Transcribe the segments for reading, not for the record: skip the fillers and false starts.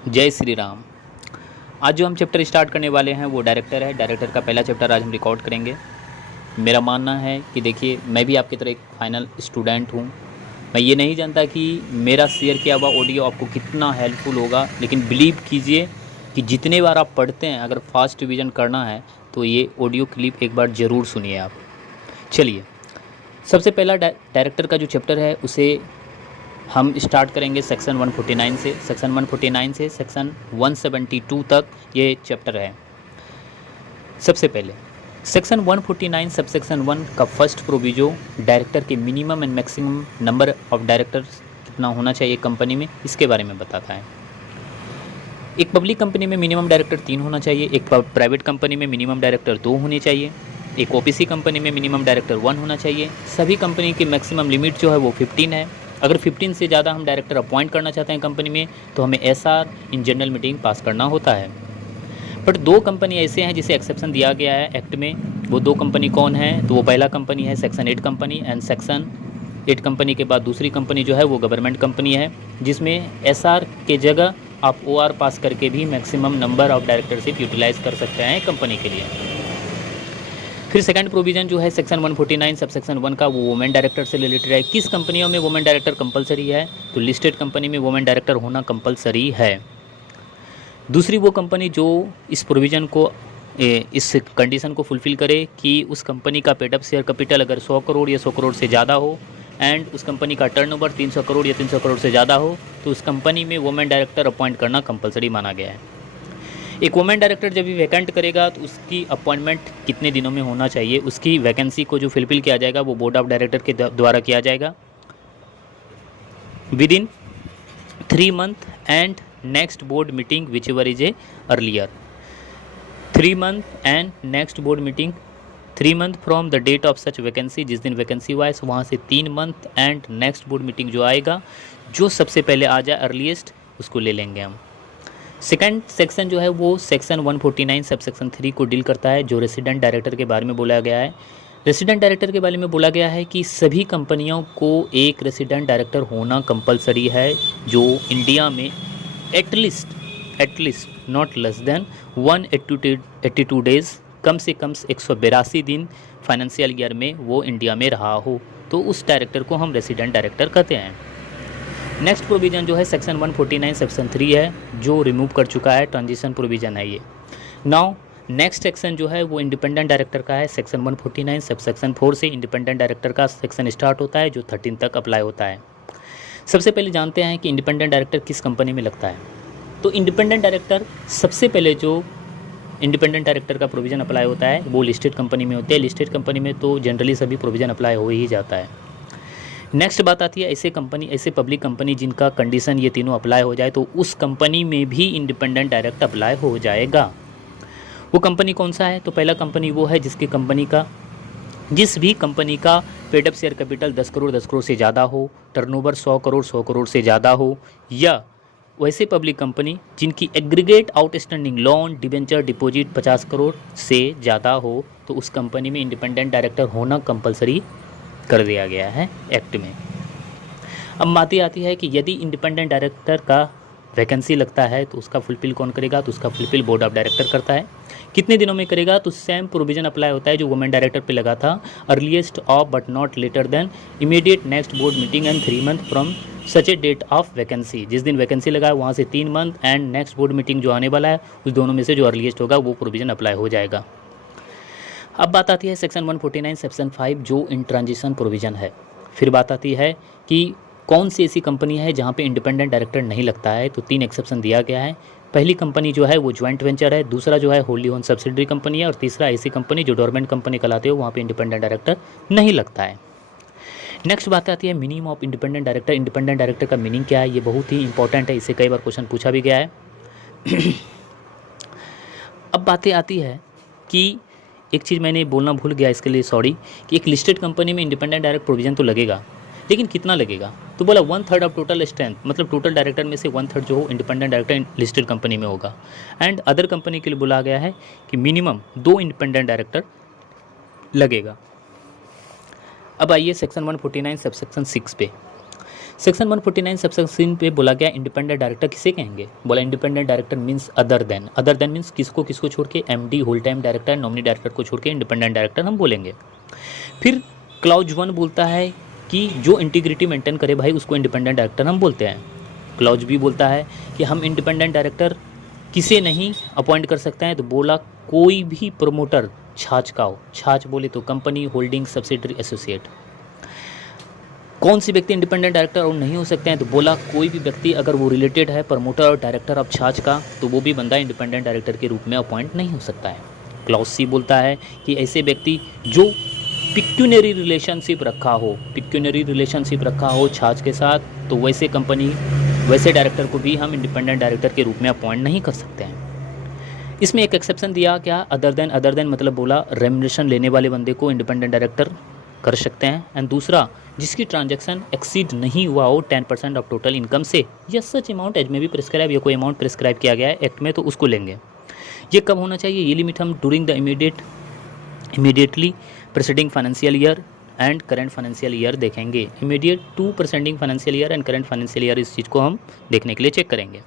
जय श्री राम। आज जो हम चैप्टर स्टार्ट करने वाले हैं वो डायरेक्टर है। डायरेक्टर का पहला चैप्टर आज हम रिकॉर्ड करेंगे। मेरा मानना है कि देखिए, मैं भी आपकी तरह एक फाइनल स्टूडेंट हूँ। मैं ये नहीं जानता कि मेरा शेयर किया हुआ ऑडियो आपको कितना हेल्पफुल होगा, लेकिन बिलीव कीजिए कि जितने बार आप पढ़ते हैं, अगर फास्ट रिवीजन करना है तो ये ऑडियो क्लिप एक बार ज़रूर सुनिए आप। चलिए, सबसे पहला डायरेक्टर का जो चैप्टर है उसे हम स्टार्ट करेंगे सेक्शन 149 से। सेक्शन 149 से सेक्शन 172 तक ये चैप्टर है। सबसे पहले सेक्शन 149 सब सेक्शन 1 का फर्स्ट प्रोविजो डायरेक्टर के minimum and maximum number of directors कितना होना चाहिए कंपनी में, इसके बारे में बताता है। एक पब्लिक कंपनी में मिनिमम डायरेक्टर 3 होना चाहिए, एक प्राइवेट कंपनी में मिनिमम डायरेक्टर 2 होने चाहिए, एक ओपीसी कंपनी में मिनिमम डायरेक्टर 1 होना चाहिए। सभी कंपनी की मैक्सिमम लिमिट जो है वो 15 है। अगर 15 से ज़्यादा हम डायरेक्टर अपॉइंट करना चाहते हैं कंपनी में तो हमें एसआर इन जनरल मीटिंग पास करना होता है। बट 2 कंपनी ऐसे हैं जिसे एक्सेप्शन दिया गया है एक्ट में। वो 2 कंपनी कौन है? तो वो पहला कंपनी है section 8 company, and section 8 company के बाद दूसरी कंपनी जो है वो गवर्नमेंट कंपनी है, जिसमें एसआर के जगह आप ओआर पास करके भी maximum number of directorship utilise कर सकते हैं कंपनी के लिए। फिर सेकंड प्रोविजन जो है सेक्शन 149 सब सेक्शन 1 का, वो वुमेन डायरेक्टर से रिलेटेड है। किस कंपनियों में वुमेन डायरेक्टर कंपलसरी है? तो लिस्टेड कंपनी में वुमेन डायरेक्टर होना कंपलसरी है। दूसरी वो कंपनी जो इस प्रोविज़न को इस कंडीशन को फुलफ़िल करे कि उस कंपनी का पेड अप शेयर कैपिटल अगर 100 करोड़ या 100 करोड़ से ज़्यादा हो, एंड उस कंपनी का टर्नओवर 300 करोड़ या 300 करोड़ से ज़्यादा हो, तो उस कंपनी में वुमेन डायरेक्टर अपॉइंट करना कंपलसरी माना गया है। एक वुमेन डायरेक्टर जब भी वैकेंट करेगा तो उसकी अपॉइंटमेंट कितने दिनों में होना चाहिए, उसकी वैकेंसी को जो फिलफिल किया जाएगा वो बोर्ड ऑफ डायरेक्टर के द्वारा किया जाएगा within 3 month and next board meeting whichever is a earlier. 3 month and next board meeting 3 month from the date of such vacancy, जिस दिन वैकेंसी वाइज वहाँ से 3 month and next board meeting जो आएगा, जो सबसे पहले आ जाए अर्लीस्ट उसको ले लेंगे हम। सेकंड सेक्शन जो है वो सेक्शन 149 सब सेक्शन 3 को डील करता है, जो रेसिडेंट डायरेक्टर के बारे में बोला गया है। रेसिडेंट डायरेक्टर के बारे में बोला गया है कि सभी कंपनियों को एक रेसिडेंट डायरेक्टर होना कंपलसरी है, जो इंडिया में at least not less than 182 days, कम से कम 182 दिन फाइनेंशियल ईयर में वो इंडिया में रहा हो, तो उस डायरेक्टर को हम रेसिडेंट डायरेक्टर कहते हैं। नेक्स्ट प्रोविज़न जो है सेक्शन 149 सेक्शन 3 है, जो रिमूव कर चुका है, ट्रांजिशन प्रोविज़न है ये। नाउ नेक्स्ट सेक्शन जो है वो इंडिपेंडेंट डायरेक्टर का है। सेक्शन 149 सब सेक्शन 4 से इंडिपेंडेंट डायरेक्टर का सेक्शन स्टार्ट होता है, जो 13 तक अप्लाई होता है। सबसे पहले जानते हैं कि इंडिपेंडेंट डायरेक्टर किस कंपनी में लगता है। तो इंडिपेंडेंट डायरेक्टर सबसे पहले जो इंडिपेंडेंट डायरेक्टर का प्रोविज़न अप्लाई होता है वो लिस्टेड कंपनी में होते हैं। लिस्टेड कंपनी में तो जनरली सभी प्रोविज़न अप्लाई हो ही जाता है। नेक्स्ट बात आती है ऐसे पब्लिक कंपनी जिनका कंडीशन ये तीनों अप्लाई हो जाए, तो उस कंपनी में भी इंडिपेंडेंट डायरेक्ट अप्लाई हो जाएगा। वो कंपनी कौन सा है? तो पहला कंपनी वो है जिस भी कंपनी का paid up share capital 10 crore से ज़्यादा हो, टर्नओवर 100 करोड़ से ज़्यादा हो, या वैसे पब्लिक कंपनी जिनकी aggregate outstanding loan debenture deposit 50 crore से ज़्यादा हो, तो उस कंपनी में इंडिपेंडेंट डायरेक्टर होना कंपलसरी कर दिया गया है एक्ट में। अब बात आती है कि यदि इंडिपेंडेंट डायरेक्टर का वैकेंसी लगता है तो उसका फुलफिल कौन करेगा? तो उसका फुलफिल बोर्ड ऑफ डायरेक्टर करता है। कितने दिनों में करेगा? तो सेम प्रोविज़न अप्लाई होता है जो वुमेन डायरेक्टर पे लगा था, earliest of but not later than immediate next board meeting and 3 month from such a date of vacancy. जिस दिन वैकेंसी लगा है वहाँ से 3 month and next board meeting जो आने वाला है, उस दोनों में से जो अर्लीस्ट होगा वो प्रोविज़न अप्लाई हो जाएगा। अब बात आती है सेक्शन 149 सेक्शन 5 जो इन ट्रांजिशन प्रोविज़न है। फिर बात आती है कि कौन सी ऐसी कंपनी है जहाँ पे इंडिपेंडेंट डायरेक्टर नहीं लगता है, तो 3 एक्सेप्शन दिया गया है। पहली कंपनी जो है वो ज्वाइंट वेंचर है, दूसरा जो है होली ओन सब्सिडरी कंपनी है, और तीसरा ऐसी कंपनी जो डोरमेंट कंपनी कहलाते हो, वहाँ पे इंडिपेंडेंट डायरेक्टर नहीं लगता है। नेक्स्ट बात आती है meaning of independent director. Independent director का मीनिंग क्या है? ये बहुत ही इंपॉर्टेंट है, इससे कई बार क्वेश्चन पूछा भी गया है। अब बातें आती है कि एक चीज़ मैंने बोलना भूल गया, इसके लिए सॉरी, कि एक लिस्टेड कंपनी में इंडिपेंडेंट डायरेक्ट प्रोविज़न तो लगेगा, लेकिन कितना लगेगा? तो बोला 1/3 ऑफ टोटल स्ट्रेंथ, मतलब टोटल डायरेक्टर में से 1/3 जो हो इंडिपेंडेंट डायरेक्टर लिस्टेड कंपनी में होगा। एंड अदर कंपनी के लिए बोला गया है कि मिनिमम 2 इंडिपेंडेंट डायरेक्टर लगेगा। अब आइए सेक्शन 149 सब सेक्शन 6 पे। सेक्शन 149 सबसेक्शन पे बोला गया इंडिपेंडेंट डायरेक्टर किसे कहेंगे। बोला independent director means other than means किसको छोड़ के, MD whole time director, nominee director को छोड़ के इंडिपेंडेंट डायरेक्टर हम बोलेंगे। फिर क्लॉज 1 बोलता है कि जो इंटीग्रिटी मेंटेन करे भाई उसको इंडिपेंडेंट डायरेक्टर हम बोलते हैं। क्लॉज भी बोलता है कि हम इंडिपेंडेंट डायरेक्टर किसे नहीं अपॉइंट कर सकते हैं, तो बोला कोई भी प्रमोटर छाछ का हो, छाछ बोले तो कंपनी, होल्डिंग, सब्सिडरी, एसोसिएट। कौन सी व्यक्ति इंडिपेंडेंट डायरेक्टर और नहीं हो सकते हैं, तो बोला कोई भी व्यक्ति अगर वो रिलेटेड है प्रमोटर और डायरेक्टर ऑफ छाछ का, तो वो भी बंदा इंडिपेंडेंट डायरेक्टर के रूप में अपॉइंट नहीं हो सकता है। क्लॉज सी बोलता है कि ऐसे व्यक्ति जो पिक्यूनरी रिलेशनशिप रखा हो छाछ के साथ, तो वैसे कंपनी, वैसे डायरेक्टर को भी हम इंडिपेंडेंट डायरेक्टर के रूप में अपॉइंट नहीं कर सकते हैं। इसमें एक एक्सेप्शन दिया क्या, अदर देन मतलब बोला रेम्युनरेशन लेने वाले बंदे को इंडिपेंडेंट डायरेक्टर कर सकते हैं। एंड दूसरा, जिसकी ट्रांजैक्शन एक्सीड नहीं हुआ हो 10% ऑफ टोटल इनकम से, या सच अमाउंट एज में भी प्रिस्क्राइब, या कोई अमाउंट प्रिस्क्राइब किया गया है एक्ट में, तो उसको लेंगे। ये कब होना चाहिए, ये लिमिट हम during the immediately preceding financial year and current financial year देखेंगे। Immediate to preceding financial year and current financial year, इस चीज़ को हम देखने के लिए चेक करेंगे।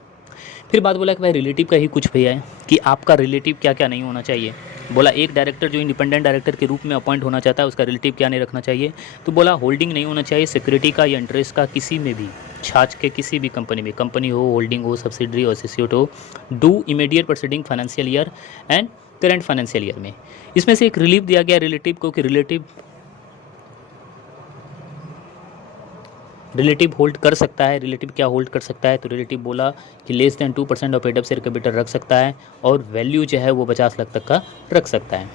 फिर बात बोला कि भाई रिलेटिव का ही कुछ भैया है कि आपका रिलेटिव क्या क्या नहीं होना चाहिए। बोला एक डायरेक्टर जो इंडिपेंडेंट डायरेक्टर के रूप में अपॉइंट होना चाहता है उसका रिलेटिव क्या नहीं रखना चाहिए, तो बोला होल्डिंग नहीं होना चाहिए सिक्योरिटी का या इंटरेस्ट का किसी में भी, छाछ के किसी भी कंपनी में, कंपनी हो, होल्डिंग हो, सब्सिडरी हो, एसोसिएट हो, do immediate presiding financial year and current financial year में। इसमें से एक रिलीफ दिया गया रिलेटिव को कि रिलेटिव होल्ड कर सकता है। रिलेटिव क्या होल्ड कर सकता है, तो रिलेटिव बोला कि less than 2% of add up share capital रख सकता है और वैल्यू जो है वो 50 लाख तक का रख सकता है।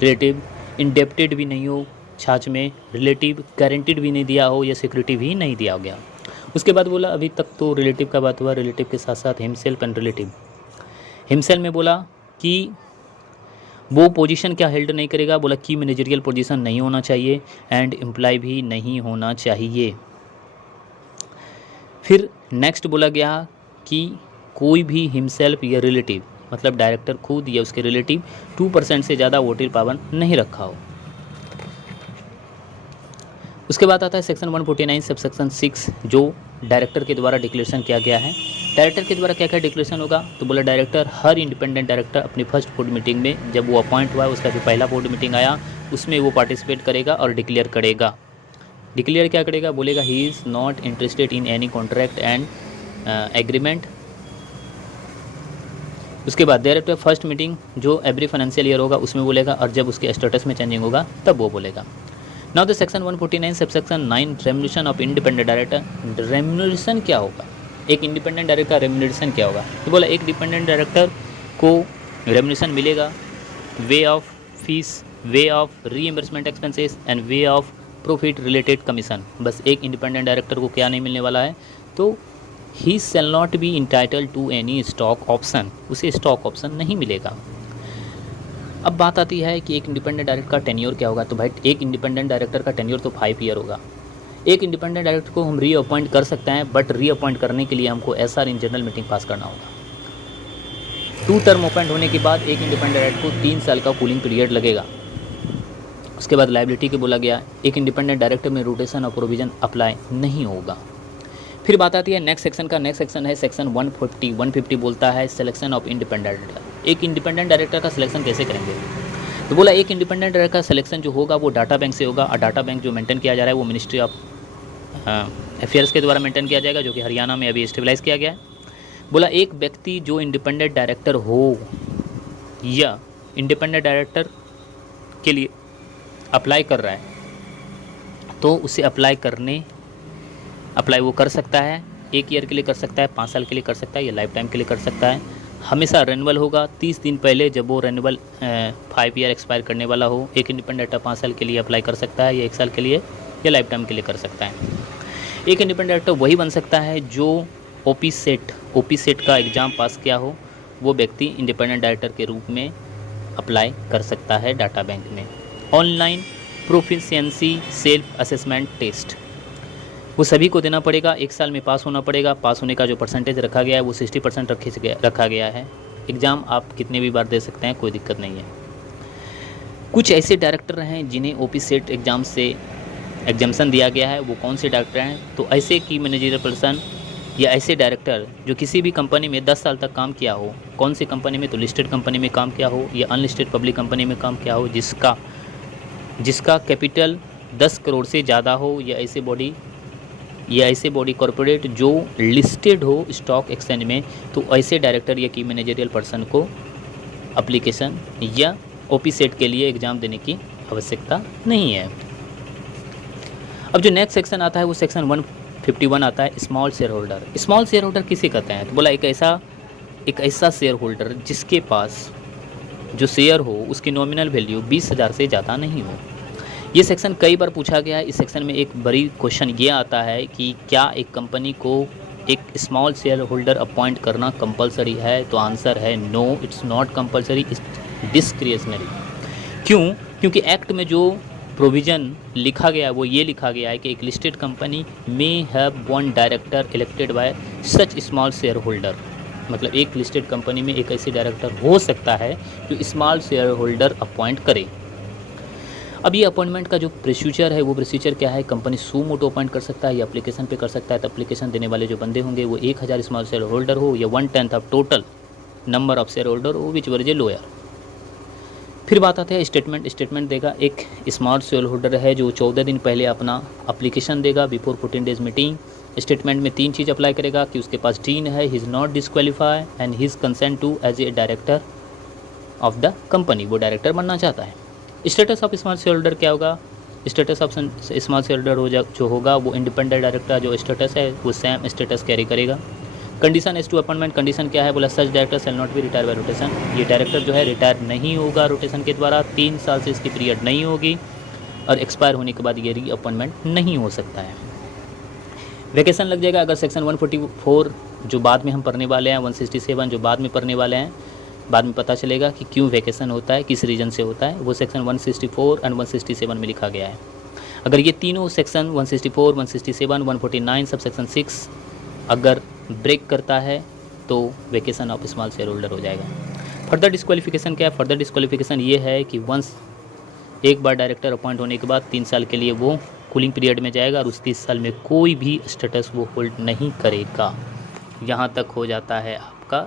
रिलेटिव इंडेप्टेड भी नहीं हो छाछ में, रिलेटिव गारंटीड भी नहीं दिया हो या सिक्योरिटी भी नहीं दिया गया। उसके बाद बोला अभी तक तो रिलेटिव का बात हुआ, रिलेटिव के साथ साथ हिमसेल्फ एंड रिलेटिव। हिमसेल्फ में बोला कि वो पोजीशन क्या हेल्ड नहीं करेगा, बोला की मैनेजरियल पोजीशन नहीं होना चाहिए एंड एम्प्लॉय भी नहीं होना चाहिए। फिर नेक्स्ट बोला गया कि कोई भी हिमसेल्फ या रिलेटिव मतलब डायरेक्टर खुद या उसके रिलेटिव 2% से ज़्यादा वोटिंग पावर नहीं रखा हो। उसके बाद आता है सेक्शन 149 सबसेक्शन 6 जो डायरेक्टर के द्वारा डिक्लेरेशन किया गया है। डायरेक्टर के द्वारा क्या क्या डिक्लेरेशन होगा, तो बोला डायरेक्टर, हर इंडिपेंडेंट डायरेक्टर अपनी फर्स्ट बोर्ड मीटिंग में जब वो अपॉइंट हुआ उसका जो पहला बोर्ड मीटिंग आया उसमें वो पार्टिसिपेट करेगा और डिक्लेयर करेगा। डिक्लेयर क्या करेगा, बोलेगा ही is not interested in any contract and agreement. उसके बाद डायरेक्टर फर्स्ट मीटिंग जो एवरी फाइनेंशियल ईयर होगा उसमें बोलेगा और जब उसके स्टेटस में चेंजिंग होगा तब वो बोलेगा। Now the section 149 subsection 9 remuneration of independent director. Remuneration क्या होगा, एक इंडिपेंडेंट डायरेक्टर का रेम्युनरेशन क्या होगा, तो बोला एक डिपेंडेंट डायरेक्टर को रेम्युनरेशन मिलेगा way of fees, way of reimbursement expenses and way of profit related commission. बस एक इंडिपेंडेंट डायरेक्टर को क्या नहीं मिलने वाला है, तो he shall not be entitled to any stock option, उसे स्टॉक ऑप्शन नहीं मिलेगा। अब बात आती है कि एक इंडिपेंडेंट डायरेक्टर का टेन्योर क्या होगा, तो भाई एक इंडिपेंडेंट डायरेक्टर का टेन्योर तो 5 ईयर होगा। एक इंडिपेंडेंट डायरेक्टर को हम रीअपॉइंट कर सकते हैं बट रीअपॉइंट करने के लिए हमको एसआर इन जनरल मीटिंग पास करना होगा। 2 टर्म अपॉइंट होने के बाद एक इंडिपेंडेंट डायरेक्टर को 3 साल का कूलिंग पीरियड लगेगा। उसके बाद लायबिलिटी के बोला गया एक इंडिपेंडेंट डायरेक्टर में रोटेशन और प्रोविजन अप्लाई नहीं होगा। फिर बात आती है नेक्स्ट सेक्शन का, नेक्स्ट सेक्शन है सेक्शन 150 बोलता है सिलेक्शन ऑफ इंडिपेंडेंट डायरेक्टर। एक इंडिपेंडेंट डायरेक्टर का सिलेक्शन कैसे करेंगे, तो बोला एक इंडिपेंडेंट डायरेक्टर का सिलेक्शन जो होगा वो डाटा बैंक से होगा और डाटा बैंक जो मेंटेन किया जा रहा है वो मिनिस्ट्री ऑफ अफेयर्स के द्वारा मेंटेन किया जाएगा जो कि हरियाणा में अभी स्टेबलाइज किया गया है। बोला एक व्यक्ति जो इंडिपेंडेंट डायरेक्टर हो या इंडिपेंडेंट डायरेक्टर के लिए अप्लाई कर रहा है तो उसे अप्लाई वो कर सकता है, 1 ईयर के लिए कर सकता है, 5 साल के लिए कर सकता है या लाइफ टाइम के लिए कर सकता है। हमेशा रेन्यूअल होगा 30 दिन पहले जब वो रेन्यूअल 5 ईयर एक्सपायर करने वाला हो। एक इंडिपेंडेंट 5 साल के लिए अप्लाई कर सकता है या 1 साल के लिए या लाइफ टाइम के लिए कर सकता है। एक इंडिपेंडेंट डायरेक्टर वही बन सकता है जो ओपी सेट का एग्ज़ाम पास किया हो, वो व्यक्ति इंडिपेंडेंट डायरेक्टर के रूप में अप्लाई कर सकता है डाटा बैंक में। Online proficiency self assessment test वो सभी को देना पड़ेगा, 1 साल में पास होना पड़ेगा। पास होने का जो परसेंटेज रखा गया है वो 60% रखा गया है। एग्ज़ाम आप कितने भी बार दे सकते हैं, कोई दिक्कत नहीं है। कुछ ऐसे डायरेक्टर हैं जिन्हें ओपी सेट एग्ज़ाम से एग्जाम्पशन दिया गया है वो कौन से डायरेक्टर हैं, तो ऐसे की मैनेजरियल पर्सन या ऐसे डायरेक्टर जो किसी भी कंपनी में 10 साल तक काम किया हो, कौन सी कंपनी में, तो लिस्टेड कंपनी में काम किया हो या अनलिस्टेड पब्लिक कंपनी में काम किया हो, जिसका कैपिटल 10 करोड़ से ज़्यादा हो, या ऐसे बॉडी कॉरपोरेट जो लिस्टेड हो स्टॉक एक्सचेंज में, तो ऐसे डायरेक्टर या की मैनेजरियल पर्सन को एप्लीकेशन या ओपी सेट के लिए एग्ज़ाम देने की आवश्यकता नहीं है। अब जो नेक्स्ट सेक्शन आता है वो सेक्शन 151 आता है, small share holder. Small share holder किसे कहते हैं, तो बोला एक ऐसा शेयर होल्डर जिसके पास जो शेयर हो उसकी नॉमिनल वैल्यू 20,000 से ज़्यादा नहीं हो। ये सेक्शन कई बार पूछा गया है। इस सेक्शन में एक बड़ी क्वेश्चन ये आता है कि क्या एक कंपनी को एक स्मॉल शेयर होल्डर अपॉइंट करना कंपलसरी है, तो आंसर है no, it's not compulsory, it's discretionary. क्यों? क्योंकि एक्ट में जो प्रोविज़न लिखा गया है वो ये लिखा गया है कि एक लिस्टेड कंपनी में have one director elected by such small share holder, मतलब एक लिस्टेड कंपनी में एक ऐसे डायरेक्टर हो सकता है जो स्मॉल शेयर होल्डर अपॉइंट करे। अब ये अपॉइंटमेंट का जो प्रोसीजर है वो प्रोसीजर क्या है, कंपनी सू मोटो अपॉइंट कर सकता है या एप्लीकेशन पे कर सकता है। तो एप्लीकेशन देने वाले जो बंदे होंगे वो 1000 स्मॉल शेयर होल्डर हो या 1/10 of total number of share holder हो, विच वर इज लोअर। फिर बात आती है स्टेटमेंट देगा एक स्मॉल शेयर होल्डर है जो 14 दिन पहले अपना एप्लीकेशन देगा बिफोर 14 डेज मीटिंग। स्टेटमेंट में 3 चीज़ अप्लाई करेगा कि उसके पास टीन है, he is not disqualify and his consent to as a director of the company, वो डायरेक्टर बनना चाहता है। Status of small share holder क्या होगा, status of small share holder जो होगा वो इंडिपेंडेंट डायरेक्टर जो स्टेटस है वो सेम स्टेटस कैरी करेगा। Condition as to appointment, condition क्या है, बोला such director shall not be retire by rotation, ये डायरेक्टर जो है रिटायर नहीं होगा रोटेशन के द्वारा, 3 साल से इसकी पीरियड नहीं होगी और एक्सपायर होने के बाद ये री अपॉइंटमेंट नहीं हो सकता है। वैकेशन लग जाएगा अगर सेक्शन 144 जो बाद में हम पढ़ने वाले हैं, 167 जो बाद में पढ़ने वाले हैं, बाद में पता चलेगा कि क्यों वैकेशन होता है, किस रीजन से होता है, वो सेक्शन 164 एंड 167 में लिखा गया है। अगर ये तीनों सेक्शन 164, 167, 149 सब सेक्शन 6 अगर ब्रेक करता है तो vacation of small share holder हो जाएगा। फर्दर डिस्क्वालिफिकेशन क्या है, फर्दर डिस्क्वालिफिकेशन ये है कि वंस एक बार डायरेक्टर अपॉइंट होने के बाद 3 साल के लिए वो कूलिंग पीरियड में जाएगा और उस 30 साल में कोई भी स्टेटस वो होल्ड नहीं करेगा। यहाँ तक हो जाता है आपका